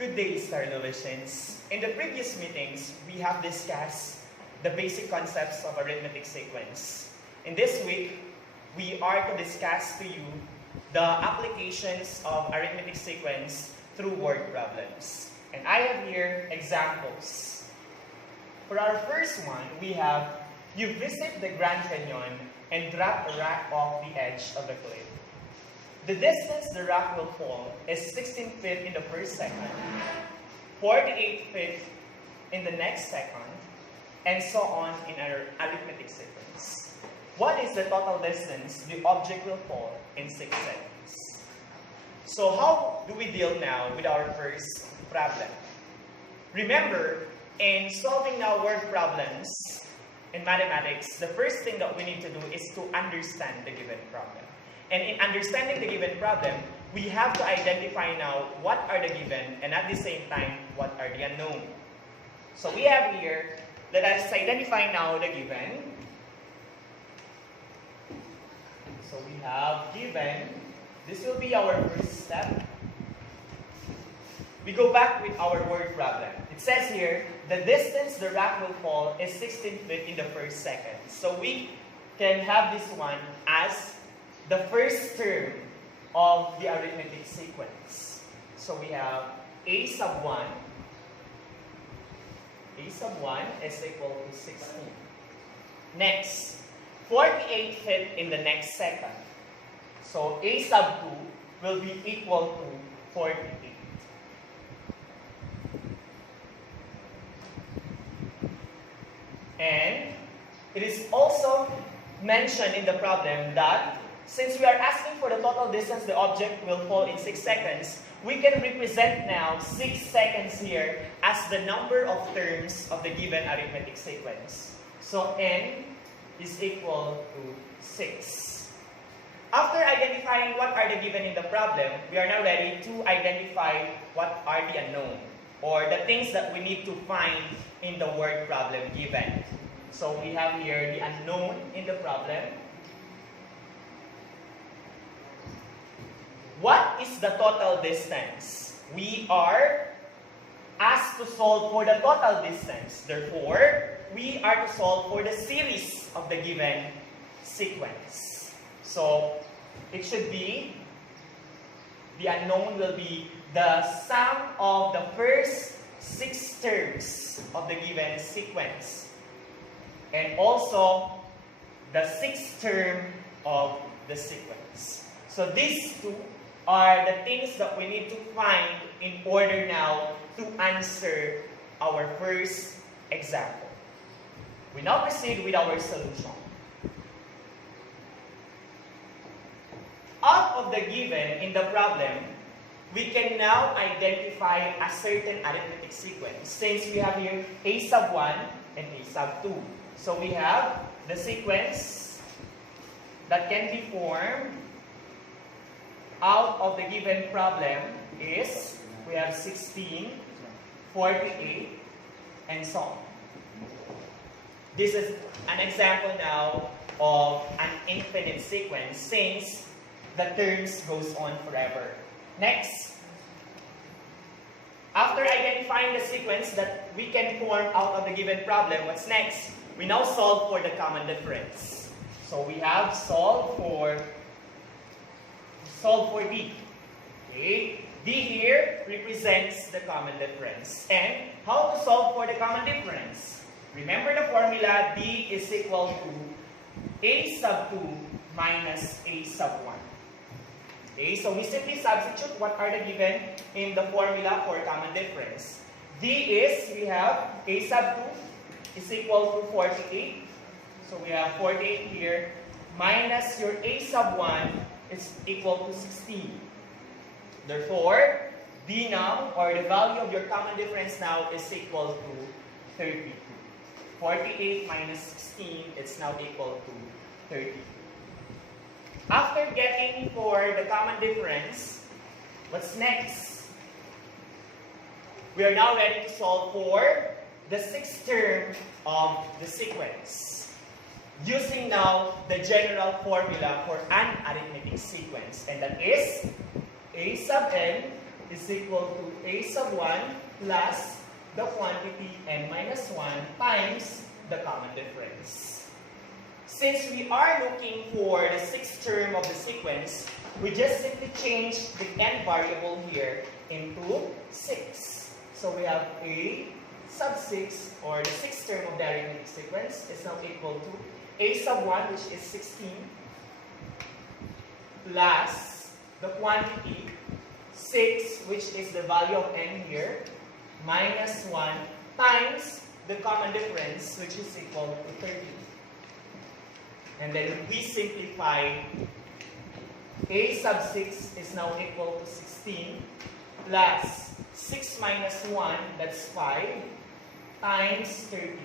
Good day, Star Novicians. In the previous meetings, we have discussed the basic concepts of arithmetic sequence. In this week, we are to discuss to you the applications of arithmetic sequence through word problems. And I have here examples. For our first one, we have, you visit the Grand Canyon and drop a rock off the edge of the cliff. The distance the rock will fall is 16 feet in the first second, 48 feet in the next second, and so on in our arithmetic sequence. What is the total distance the object will fall in 6 seconds? So how do we deal now with our first problem? Remember, in solving now word problems in mathematics, the first thing that we need to do is to understand the given problem. And in understanding the given problem, we have to identify now what are the given and at the same time, what are the unknown. So we have here, let us identify now the given. So we have given, this will be our first step. We go back with our word problem. It says here, the distance the rock will fall is 16 feet in the first second. So we can have this one as the first term of the arithmetic sequence. So we have a sub 1 is equal to 16. Next, 48 feet in the next second. So a sub 2 will be equal to 48. And it is also mentioned in the problem that since we are asking for the total distance the object will fall in 6 seconds, we can represent now 6 seconds here as the number of terms of the given arithmetic sequence. So n is equal to 6. After identifying what are the given in the problem, we are now ready to identify what are the unknown, or the things that we need to find in the word problem given. So we have here the unknown in the problem. What is the total distance? We are asked to solve for the total distance. Therefore, we are to solve for the series of the given sequence. So, it should be, the unknown will be the sum of the first 6 terms of the given sequence. And also, the 6th term of the sequence. So, these two are the things that we need to find in order now to answer our first example. We now proceed with our solution. Out of the given in the problem, we can now identify a certain arithmetic sequence since we have here a sub 1 and a sub 2. So we have the sequence that can be formed out of the given problem is, we have 16, 48, and so on. This is an example now of an infinite sequence since the terms goes on forever. Next, after identifying the sequence that we can form out of the given problem, what's next? We now solve for the common difference. So we have solve for D. Okay? D here represents the common difference. And how to solve for the common difference? Remember the formula, D is equal to A sub 2 minus A sub 1. Okay, so we simply substitute what are the given in the formula for common difference. D is, we have A sub 2 is equal to 48. So we have 48 here minus your A sub 1 is equal to 16. Therefore, D now, or the value of your common difference now is equal to 32. 48 minus 16, it's now equal to 32. After getting for the common difference, what's next? We are now ready to solve for the 6th term of the sequence. Using now the general formula for an arithmetic sequence, and that is A sub n is equal to a sub 1 plus the quantity n minus 1 times the common difference. Since we are looking for the sixth term of the sequence, we just simply change the n variable here into 6. So we have a sub 6, or the sixth term of the arithmetic sequence, is now equal to a sub 1, which is 16, plus the quantity 6, which is the value of n here, minus 1 times the common difference, which is equal to 30. And then we simplify, a sub 6 is now equal to 16 plus 6 minus 1, that's 5, times 32.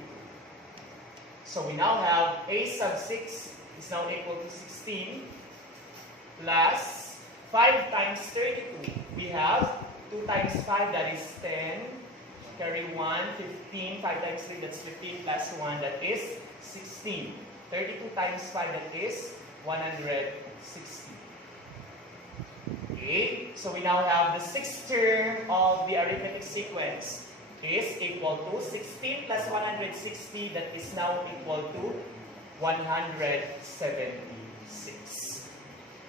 So we now have a sub 6 is now equal to 16 plus 5 times 32. We have 2 times 5, that is 10. Carry 1, 15. 5 times 3, that's 15, plus 1, that is 16. 32 times 5, that is 160. Okay, so we now have the sixth term of the arithmetic sequence is equal to 16 plus 160, that is now equal to 176.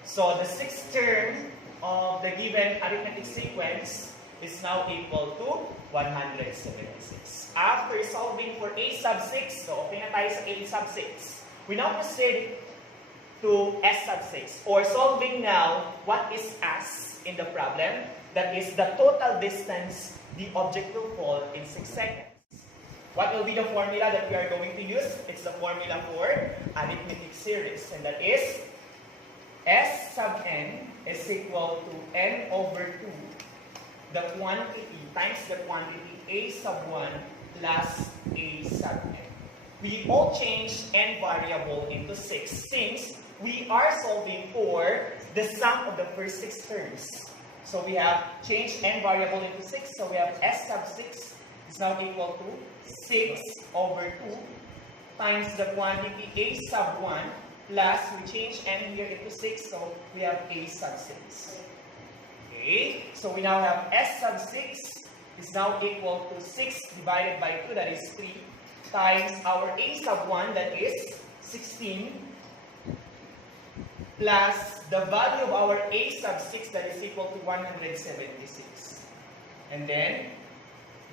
So the sixth term of the given arithmetic sequence is now equal to 176. After solving for a sub 6, so okay na tayo sa a sub 6, we now proceed to s sub 6, or solving now what is s in the problem, that is the total distance the object will fall in 6 seconds. What will be the formula that we are going to use? It's the formula for arithmetic series, and that is s sub n is equal to n over 2, the quantity times the quantity a sub 1 plus a sub n. We all change n variable into 6 since we are solving for the sum of the first 6 terms. So we have changed n variable into 6, so we have s sub 6 is now equal to 6 over 2 times the quantity a sub 1 plus, we change n here into 6, so we have a sub 6. Okay, so we now have s sub 6 is now equal to 6 divided by 2, that is 3, times our a sub 1, that is 16, plus the value of our a sub 6, that is equal to 176. And then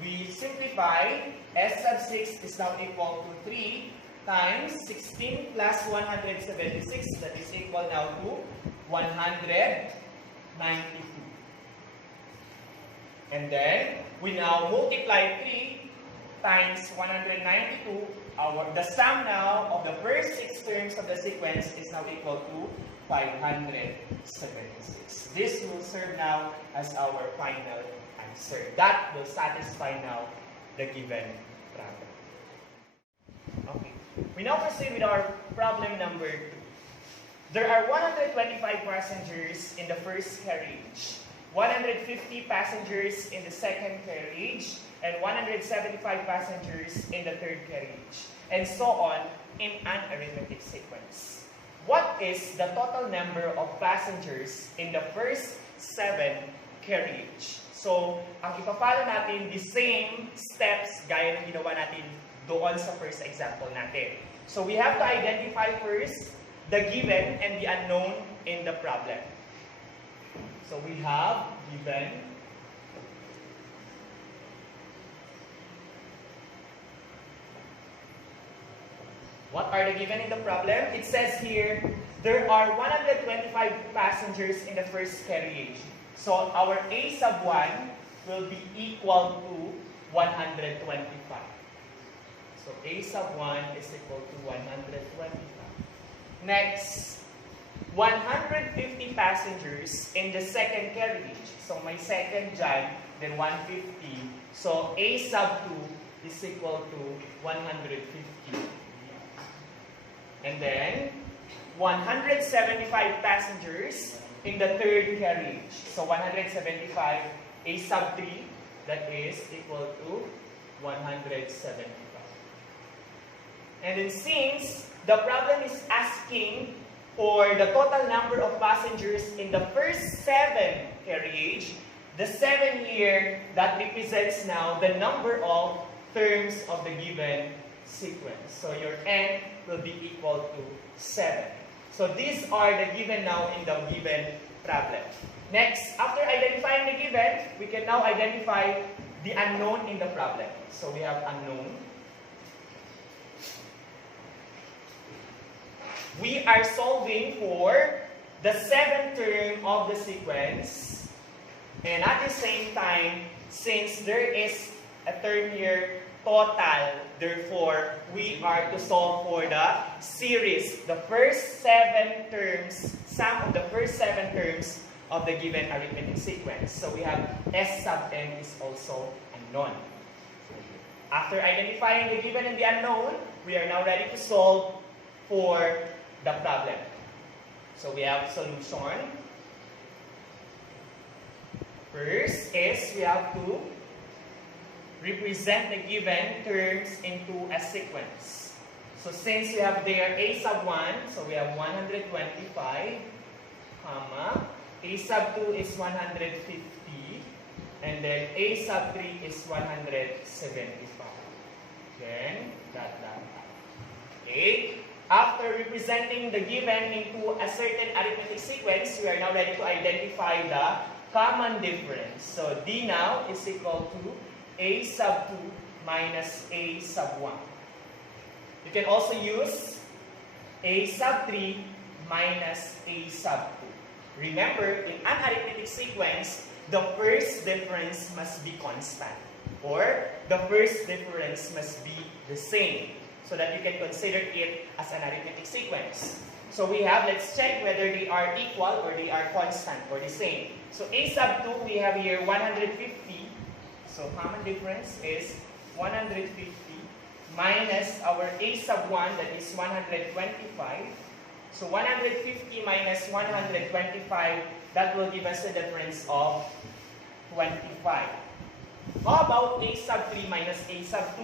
we simplify, s sub 6 is now equal to 3 times 16 plus 176, that is equal now to 192. And then we now multiply 3 times 192. The sum now of the first 6 terms of the sequence is now equal to 576. This will serve now as our final answer. That will satisfy now the given problem. Okay. We now proceed with our problem number 2. There are 125 passengers in the first carriage, 150 passengers in the second carriage, and 175 passengers in the third carriage, and so on in an arithmetic sequence. What is the total number of passengers in the first 7 carriage? So, ang ipapalo natin, the same steps gaya ng ginawa natin doon sa first example natin. So, we have to identify first the given and the unknown in the problem. So, we have given, what are the given in the problem? It says here, there are 125 passengers in the first carriage. So, our a sub 1 will be equal to 125. So, a sub 1 is equal to 125. Next, 150 passengers in the second carriage. So, my second dyan, then 150. So, a sub 2 is equal to 150. And then, 175 passengers in the third carriage. So, 175, a sub 3, that is equal to 175. And then since the problem is asking for the total number of passengers in the first 7 carriage, the 7 here, that represents now the number of terms of the given sequence. So your n will be equal to 7. So these are the given now in the given problem. Next, after identifying the given, we can now identify the unknown in the problem. So we have unknown. We are solving for the 7th term of the sequence. And at the same time, since there is a term here, total, therefore, we are to solve for the series, the first 7 terms, sum of the first 7 terms of the given arithmetic sequence. So we have S sub n is also unknown. After identifying the given and the unknown, we are now ready to solve for the problem. So we have solution. First is we have to represent the given terms into a sequence. So since we have there a sub 1, so we have 125, comma, a sub 2 is 150, and then a sub 3 is 175. Then, that. Okay. After representing the given into a certain arithmetic sequence, we are now ready to identify the common difference. So D now is equal to a sub 2 minus a sub 1. You can also use a sub 3 minus a sub 2. Remember, in an arithmetic sequence, the first difference must be constant, or the first difference must be the same, so that you can consider it as an arithmetic sequence. So we have, let's check whether they are equal or they are constant or the same. So a sub 2, we have here 150. So common difference is 150 minus our a sub 1, that is 125. So 150 minus 125, that will give us a difference of 25. How about a sub 3 minus a sub 2?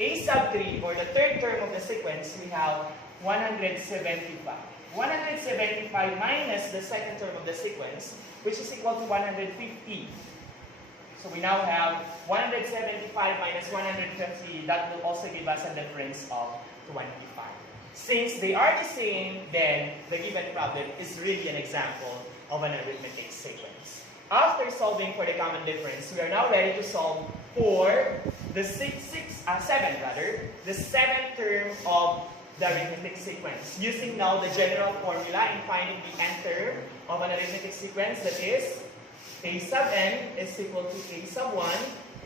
A sub 3, or the third term of the sequence, we have 175. 175 minus the second term of the sequence, which is equal to 150. So we now have 175 minus 150, that will also give us a difference of 25. Since they are the same, then the given problem is really an example of an arithmetic sequence. After solving for the common difference, we are now ready to solve for the the seventh term of the arithmetic sequence. Using now the general formula in finding the nth term of an arithmetic sequence, that is a sub n is equal to a sub 1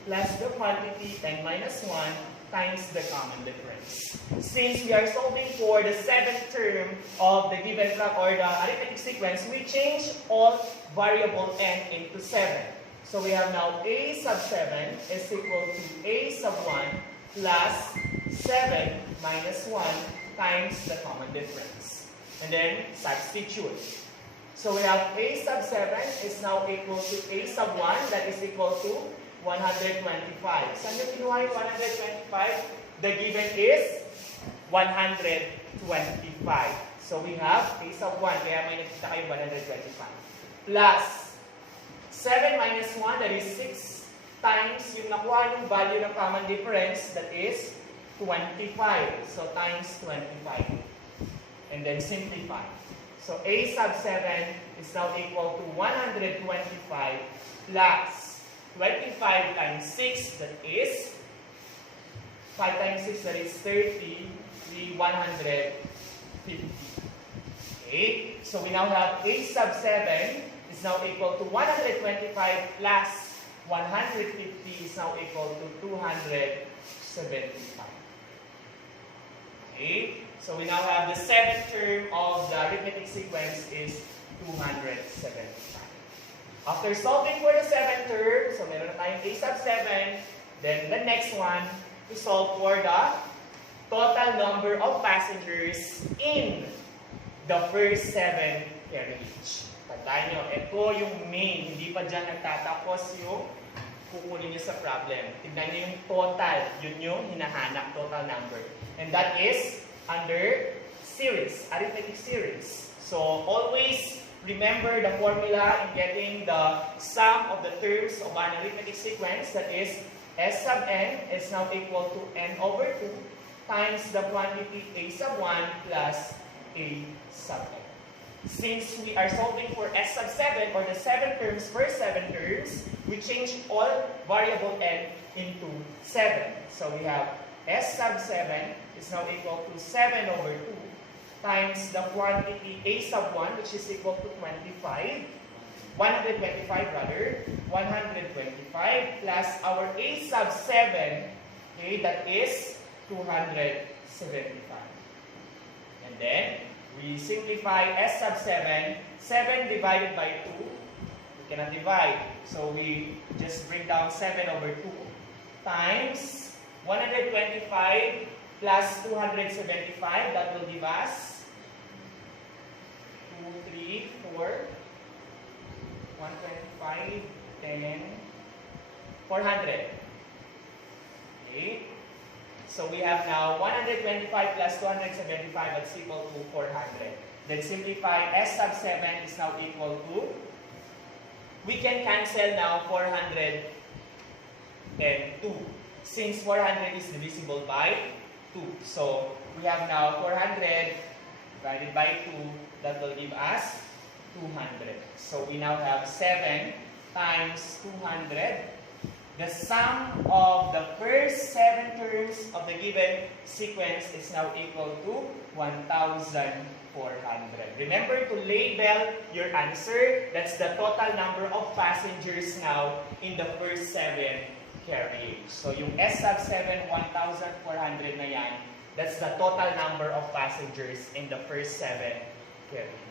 plus the quantity n minus 1 times the common difference. Since we are solving for the 7th term of the given or the arithmetic sequence, we change all variable n into 7. So we have now a sub 7 is equal to a sub 1 plus 7 minus 1 times the common difference. And then substitute. So we have a sub 7 is now equal to a sub 1, that is equal to 125. Saan yung kinuha yung 125? The given is 125. So we have a sub 1, kaya may nakita kayo 125. Plus 7 minus 1, that is 6 times yung nakuha yung value ng common difference, that is 25. So times 25. And then simplify. So a sub 7 is now equal to 125 plus 25 times 6, that is 5 times 6, that is 30, 150. Okay, so we now have a sub 7 is now equal to 125 plus 150 is now equal to 275. Okay, so we now have the 7th term of the arithmetic sequence is 275. After solving for the 7th term, so meron na tayong a sub 7, then the next one, to solve for the total number of passengers in the first 7 carriage. Tandaan nyo, ito yung main, hindi pa dyan nagtatapos yung kukunin nyo sa problem. Tignan nyo yung total, yun yung hinahanap, total number. And that is under series, arithmetic series. So always remember the formula in getting the sum of the terms of an arithmetic sequence, that is S sub n is now equal to n over 2 times the quantity a sub 1 plus a sub n. Since we are solving for S sub 7, or the 7 terms per 7 terms, we change all variable n into 7. So we have S sub 7 is now equal to 7 over 2 times the quantity a sub 1, which is equal to 125 rather, 125 plus our a sub 7, okay, that is 275. And then, we simplify S sub 7, 7 divided by 2, we cannot divide, so we just bring down 7 over 2, times 125 plus 275, that will give us 2, 3, 4, 125, 10, 400. Okay? So we have now 125 plus 275, that's equal to 400. Then simplify, S sub 7 is now equal to, we can cancel now 400 and 2. Since 400 is divisible by 2. So we have now 400 divided by 2, that will give us 200. So we now have 7 times 200. The sum of the first 7 terms of the given sequence is now equal to 1,400. Remember to label your answer. That's the total number of passengers now in the first 7 carriage. So yung S sub 7, 1,400 na yan, that's the total number of passengers in the first 7 carriage.